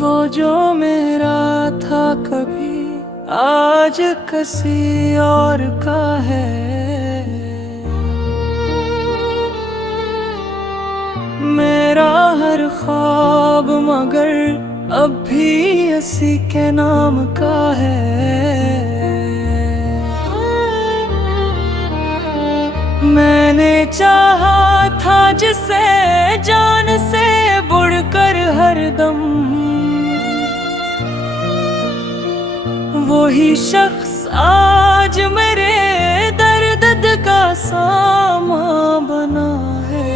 वो जो मेरा था कभी आज किसी और का है। मेरा हर ख्वाब मगर अब भी इसी के नाम का है। मैंने चाहा था जिसे जान से बढ़कर हरदम, वही शख्स आज मेरे दर्द का सामा बना है।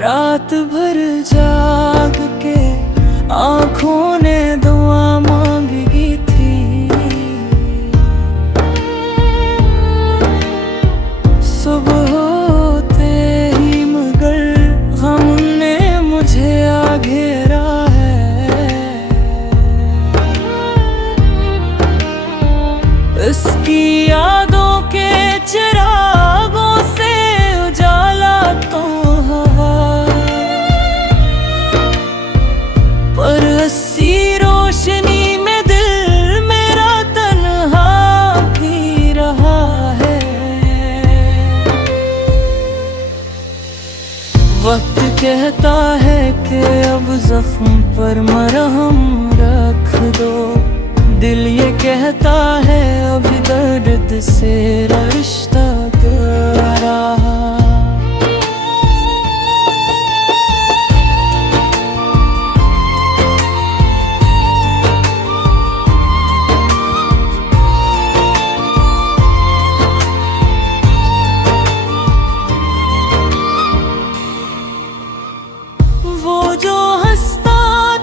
रात भर जाग के आँखों ने दुआ मांगी थी, सुबह होते ही मगर गम ने मुझे आ घेरा है। इसकी यादों के चिरागों से उजाला तो पर अस्सी रोशनी में दिल मेरा तन्हा भी रहा है। वक्त कहता है कि अब जख्म पर मरहम रख दो, दिल ये कहता है अभी दर्द से रिश्ता गहरा। वो जो हंसता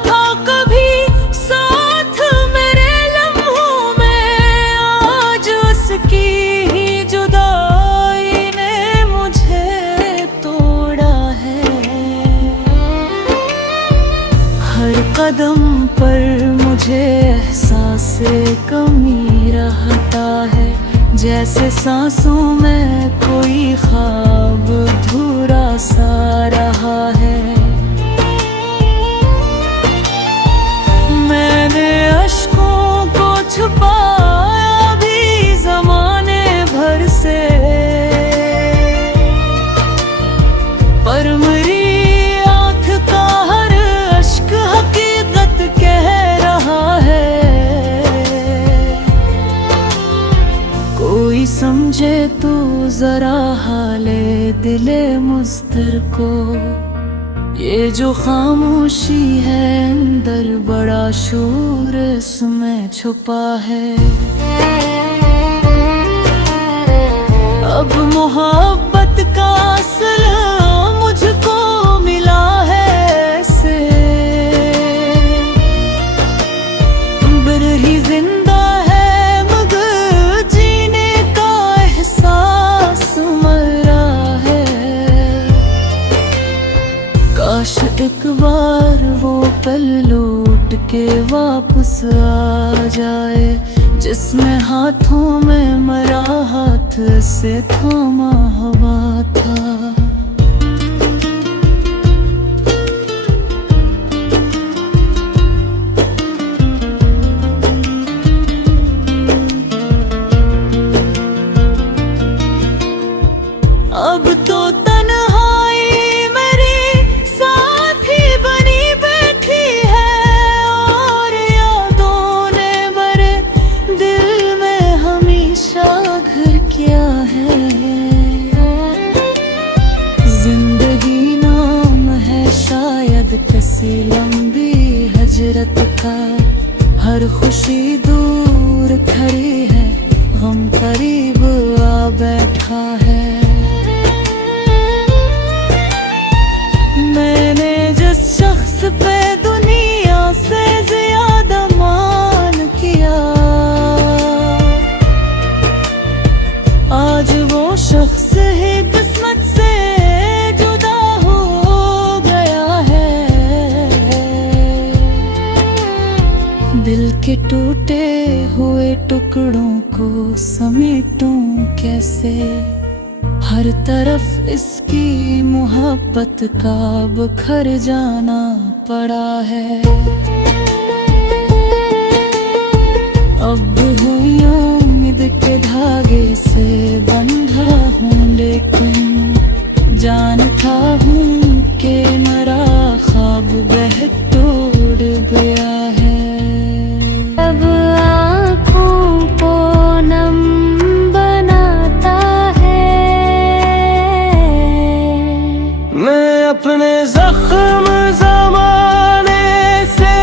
था कभी साथ मेरे लम्हों में, आज उसकी ही जुदाई ने मुझे तोड़ा है। हर कदम पर मुझे एहसास कमी रहता है, जैसे सांसों में कोई ख्वाब अधूरा सा रहा है। मैंने अश्कों को छुपाया भी ज़माने भर से, पर मेरी आँख का हर अश्क हकीकत कह रहा है। कोई समझे तो जरा हाले दिले मुस्तर को, ये जो खामोशी है अंदर बड़ा शूर इसमें छुपा है। अब मोहब्बत का असल मुझको मिला है ऐसे, बिन ही जिंदा है मगर जीने का एहसास मरा है। काश एक बार वो पल लौट के वापस आ जाए, जिसमें हाथों में मरा हाथ से थामा हुआ था। अब तो तन्हाई मेरी साथी बनी बैठी है, और यादों ने भरे दिल में हमेशा घर किया है। जिंदगी नाम है शायद किसी लंबी हजरत का, हर खुशी दूर खड़ी है, गम करीब आ बैठा है। मैंने जिस शख्स पे दुनिया से ज्यादा मान किया, आज वो शख्स ही किस्मत से जुदा हो गया है। दिल के टूटे हुए टुकड़ों को समेटूं कैसे, हर तरफ इसकी मोहब्बत का बखर जाना पड़ा है। अब हुई उम्मीद के धागे से बंधा हूँ, लेकिन जानता हूँ कि मेरा ख्वाब बह टूट गया है। अब आँखों को नम बनाता है, मैं अपने जख्म ज़माने से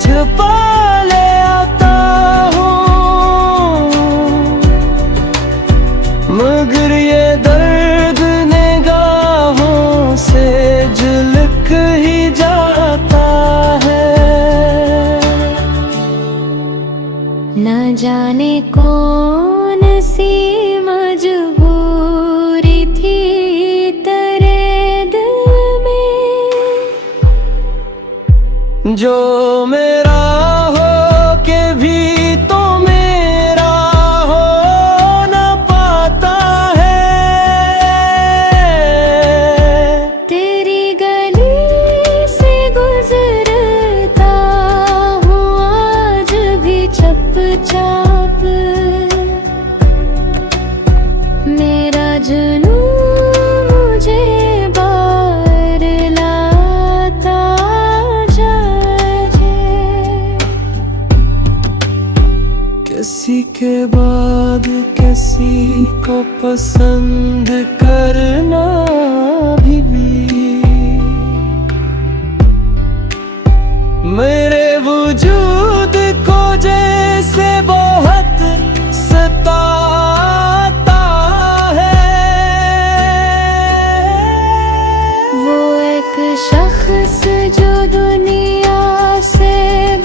छुपा ले आता हूँ, मगर ये दर्द निगाहों से झलक ही जाता है। न जाने कौन सी मजबूरी थी तेरे दिल में, जो मेरा हो के भी तो मेरा हो न पाता है। तेरी गली से गुजरता हूँ आज भी चुपचाप, मेरा जुनून मुझे बाहर लाता जाए। किसी के बाद किसी को पसंद करना भी मेरे वजूद को जैसे बहुत सताता है। वो एक शख्स जो दुनिया से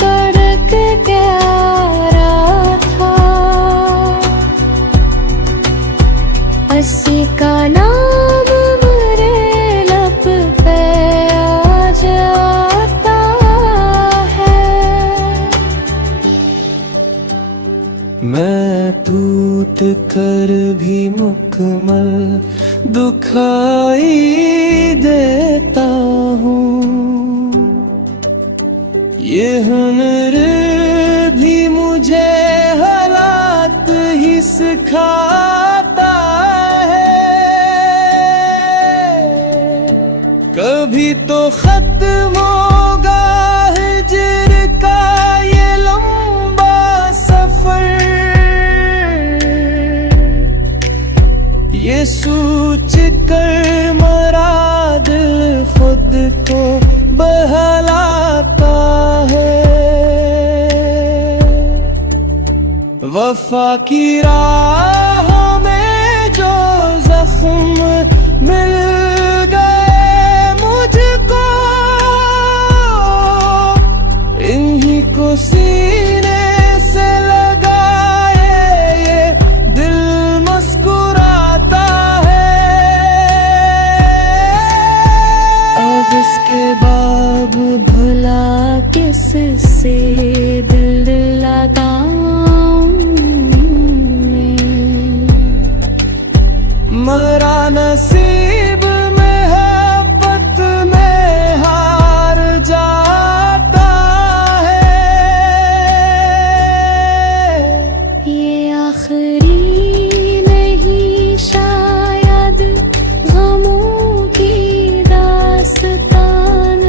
बढ़ के प्यारा था, अस्सी का नाम मेरे लब पे आ जाता है। मैं टूट कर भी मुकम्मल दुखाई देता हूँ, ये हुनर भी मुझे हालात ही सिखाता है। कभी तो खत्म होगा हिज्र का ये लंबा सफर, ये सोच कर मरा दिल खुद को बहलाता है। वफा की राह में जो जख्म मिल गए मुझको, इन्हीं को सीने से लगाए ये दिल मुस्कुराता है। अब इसके बाद भला किससे दिल लगाऊं मैं, मरा नसीब मोहब्बत में हार जाता है। ये आखिरी नहीं शायद गमों की दास्तान,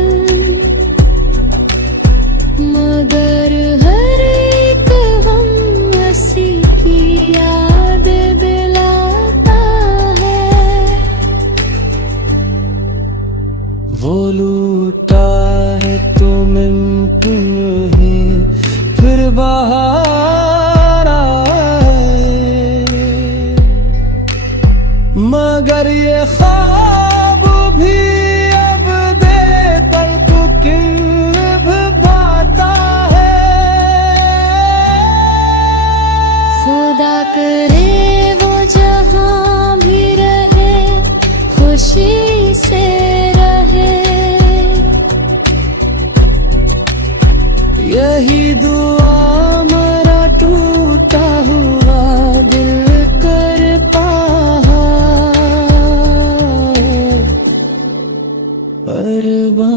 मगर हर एक हम हंसी की याद दिलाता है। वो लूटा है तो मुमकिन है फिर बाहर आए, मगर ये ख्वाब भी अब दे तल्ख किन भाता है। खुदा करे वो जहाँ भी रहे खुशी से रहे, यही दुआ मेरा टूटा हुआ दिल करता है। परवान